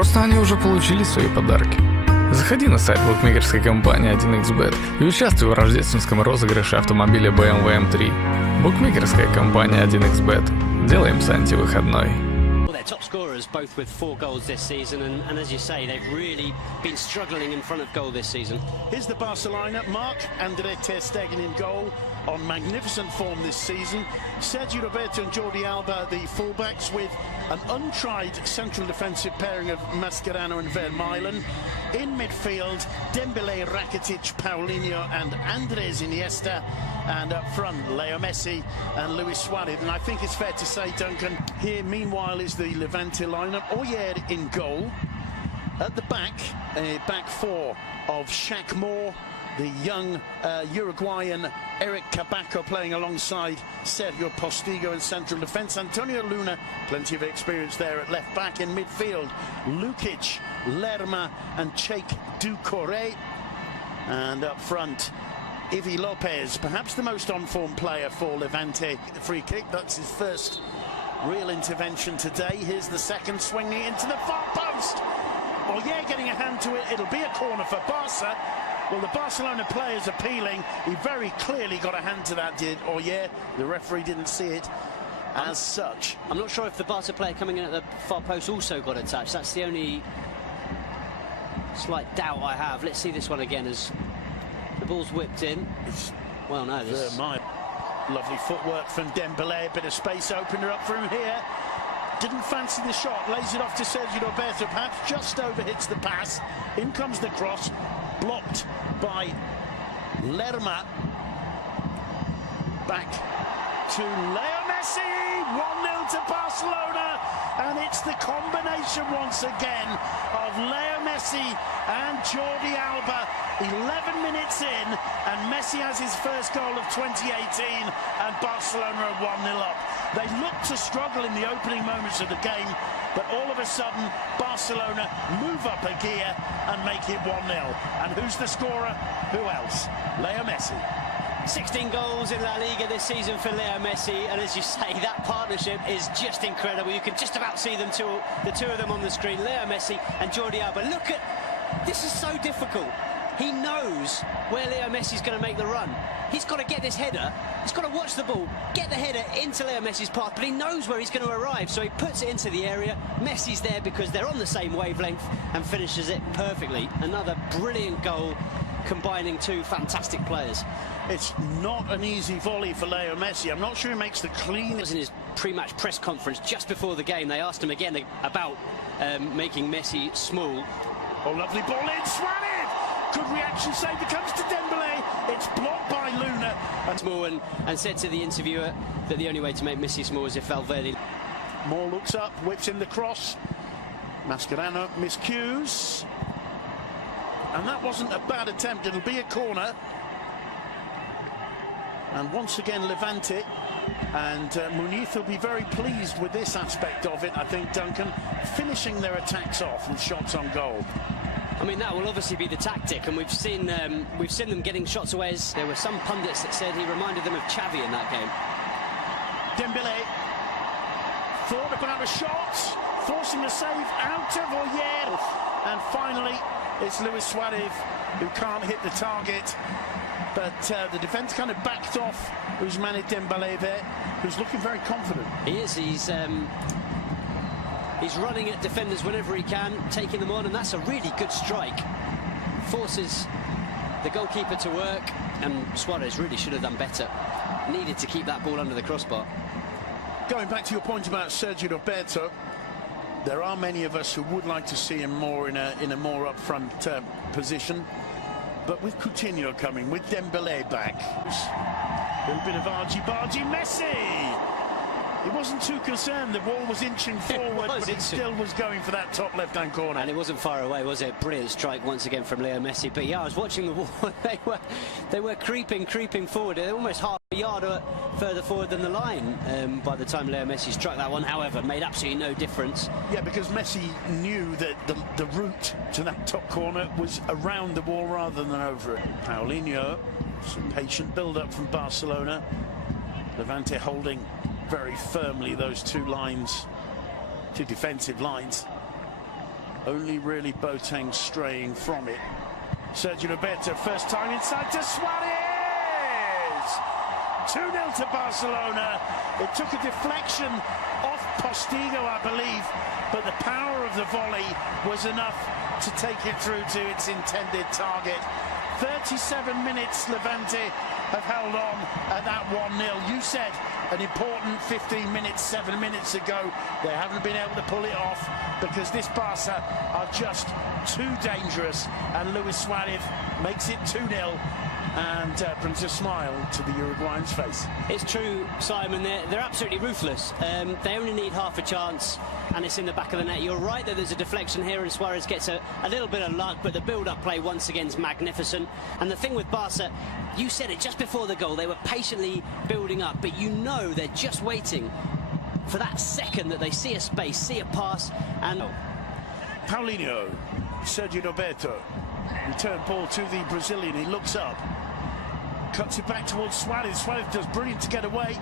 Просто они уже получили свои подарки. Заходи на сайт букмекерской компании 1xBet и участвуй в рождественском розыгрыше автомобиля BMW M3. Букмекерская компания 1xBet. Делаем Санте выходной. They're top scorers, both with 4 goals this season, and as you say, they've really been struggling in front of goal this season. Here's the Barcelona Marc-André ter Stegen in goal, on magnificent form this season. Sergio Roberto and Jordi Alba, the fullbacks, with an untried central defensive pairing of Mascherano and Vermaelen. In midfield, Dembélé, Rakitic, Paulinho and Andres Iniesta. And up front, Leo Messi and Luis Suarez. And I think it's fair to say, Duncan, here meanwhile is the Levante lineup. Oyer in goal. At the back, a back four of Shaq Moore, the young Uruguayan Eric Cabaco playing alongside Sergio Postigo in central defence. Antonio Luna, plenty of experience there at left back. In midfield, Lukic, Lerma and Cheikh Doucouré. And up front, Ivi Lopez, perhaps the most on-form player for Levante. The free kick, that's his first real intervention today. Here's the second, swinging into the far post. Oyer getting a hand to it. It'll be a corner for Barca. Well, the Barcelona player's appealing. He very clearly got a hand to that, did Oyer. The referee didn't see it as such. I'm not sure if the Barca player coming in at the far post also got a touch. That's the only slight doubt I have. Let's see this one again as the ball's whipped in. Well, no, this lovely footwork from Dembélé. Bit of space opened her up for him here. Didn't fancy the shot. Lays it off to Sergio Roberto. Perhaps just overhits the pass. In comes the cross. Blocked by Lerma. Back to Leo Messi. 1-0 to Barcelona. And it's the combination once again of Leo Messi and Jordi Alba. 11 minutes in, and Messi has his first goal of 2018, and Barcelona are 1-0 up. They looked to struggle in the opening moments of the game, but all of a sudden, Barcelona move up a gear and make it 1-0. And who's the scorer? Who else? Leo Messi. 16 goals in La Liga this season for Leo Messi, and as you say, that partnership is just incredible. You can just about see the two of them on the screen, Leo Messi and Jordi Alba. Look at this, is so difficult. He knows where Leo Messi's going to make the run. He's got to get this header. He's got to watch the ball, get the header into Leo Messi's path, but he knows where he's going to arrive, so he puts it into the area. Messi's there because they're on the same wavelength and finishes it perfectly. Another brilliant goal combining two fantastic players. It's not an easy volley for Leo Messi. I'm not sure he makes the cleanest. In his pre-match press conference just before the game, they asked him again about making Messi small. Oh, lovely ball in, Suarez! Good reaction save, it comes to Dembélé. It's blocked by Luna. Small and said to the interviewer that the only way to make Messi small is if Valverde. Moore looks up, whips in the cross. Mascherano miscues. And that wasn't a bad attempt, it'll be a corner. And once again Levante, and Muniz will be very pleased with this aspect of it, I think, Duncan, finishing their attacks off with shots on goal. I mean, that will obviously be the tactic, and we've seen them getting shots away. There were some pundits that said he reminded them of Xavi in that game. Dembélé thought about a shot, forcing a save out of Oyer, and finally it's Luis Suarez who can't hit the target. But the defence kind of backed off Ousmane Dembélé there, who's looking very confident. He is. He's running at defenders whenever he can, taking them on, and that's a really good strike. Forces the goalkeeper to work, and Suarez really should have done better. Needed to keep that ball under the crossbar. Going back to your point about Sergio Roberto, there are many of us who would like to see him more in a more up-front position. But with Coutinho coming, with Dembélé back, a little bit of argy-bargy. Messi! He wasn't too concerned, the ball was inching forward, but he still was going for that top left-hand corner. And it wasn't far away, was it? Brilliant strike once again from Leo Messi. But yeah, I was watching the wall, they were creeping forward. They're almost half a yard further forward than the line by the time Leo Messi struck that one. However, made absolutely no difference. Yeah, because Messi knew that the route to that top corner was around the wall rather than over it. Paulinho, some patient build-up from Barcelona. Levante holding very firmly those two defensive lines. Only really Boateng straying from it. Sergio Roberto, first time inside to Suarez! 2-0 to Barcelona. It took a deflection off Postigo, I believe, but the power of the volley was enough to take it through to its intended target. 37 minutes Levante have held on at that 1-0. You said an important 15 minutes, 7 minutes ago. They haven't been able to pull it off because this Barca are just too dangerous, and Luis Suarez makes it 2-0 and brings a smile to the Uruguayan's face. It's true, Simon, they're absolutely ruthless. They only need half a chance and it's in the back of the net. You're right that there's a deflection here and Suarez gets a little bit of luck, but the build-up play once again is magnificent. And the thing with Barca, you said it just before the goal, they were patiently building up, but you know they're just waiting for that second that they see a space, see a pass, and... Paulinho, Sergio Roberto, return ball to the Brazilian, he looks up, cuts it back towards Suarez. Suarez does brilliant to get away.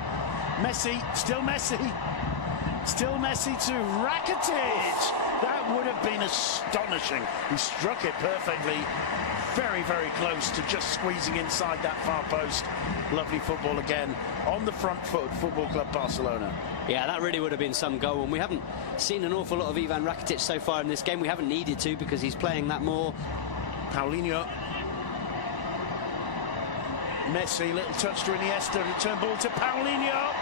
Messi, still Messi to Rakitic. That would have been astonishing. He struck it perfectly, very, very close to just squeezing inside that far post. Lovely football again on the front foot, Football Club Barcelona. Yeah, that really would have been some goal, and we haven't seen an awful lot of Ivan Rakitic so far in this game. We haven't needed to because he's playing that more. Paulinho, Messi, little touch to Iniesta, return ball to Paulinho,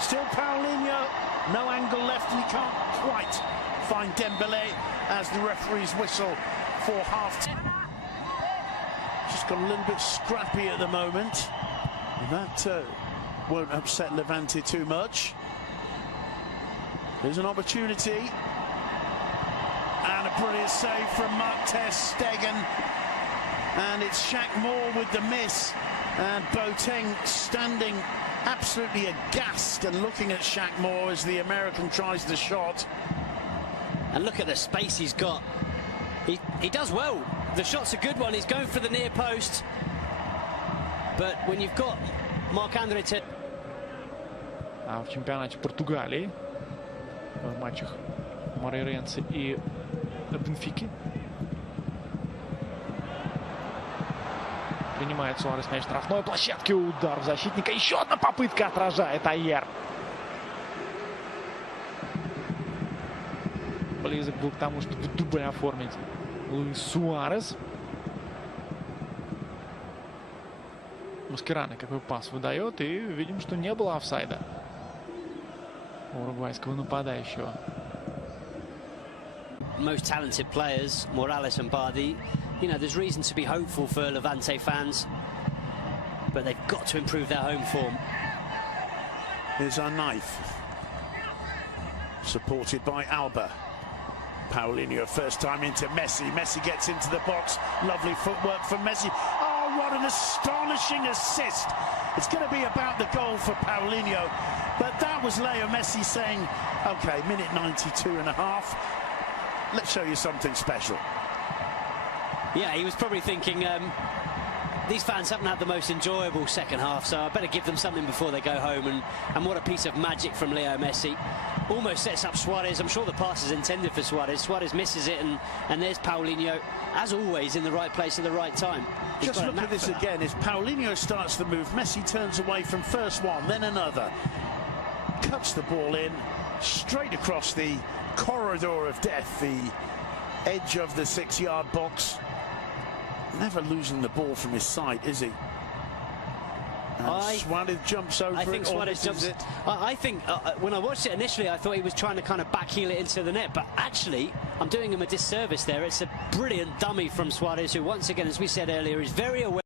still Paulinho, no angle left and he can't quite find Dembele as the referee's whistle for half. Just got a little bit scrappy at the moment. That won't upset Levante too much. There's an opportunity and a brilliant save from Mark ter Stegen, and it's Shaq Moore with the miss, and Boateng standing absolutely aghast and looking at Shaq Moore as the American tries the shot. And look at the space he's got. He does well. The shot's a good one. He's going for the near post, but when you've got Marc-André Ter... В чемпионате Португалии в матчах Морейренse и Бенфики. Принимает Суарес мяч штрафной площадке, удар в защитника, еще одна попытка, отражает Айер. Близок был к тому, чтобы дубль оформить Луис Суарес. Маскерано какой пас выдает, и видим, что не было офсайда у уругвайского нападающего. Most talented players, Morales and Bardi. You know, there's reason to be hopeful for Levante fans, but they've got to improve their home form. Here's our knife, supported by Alba. Paulinho, first time into Messi. Messi gets into the box. Lovely footwork from Messi. Oh, what an astonishing assist. It's going to be about the goal for Paulinho, but that was Leo Messi saying, okay, minute 92 and a half. Let's show you something special. Yeah, he was probably thinking, these fans haven't had the most enjoyable second half, so I better give them something before they go home. And what a piece of magic from Leo Messi. Almost sets up Suarez. I'm sure the pass is intended for Suarez. Suarez misses it, and there's Paulinho, as always, in the right place at the right time. Just look at this again. As Paulinho starts the move, Messi turns away from first one, then another. Cuts the ball in, straight across the corridor of death, the edge of the 6-yard box. Never losing the ball from his side, is he? Suarez jumps over I think Suarez jumps it. I think when I watched it initially, I thought he was trying to kind of backheel it into the net, but actually, I'm doing him a disservice there. It's a brilliant dummy from Suarez, who once again, as we said earlier, is very aware.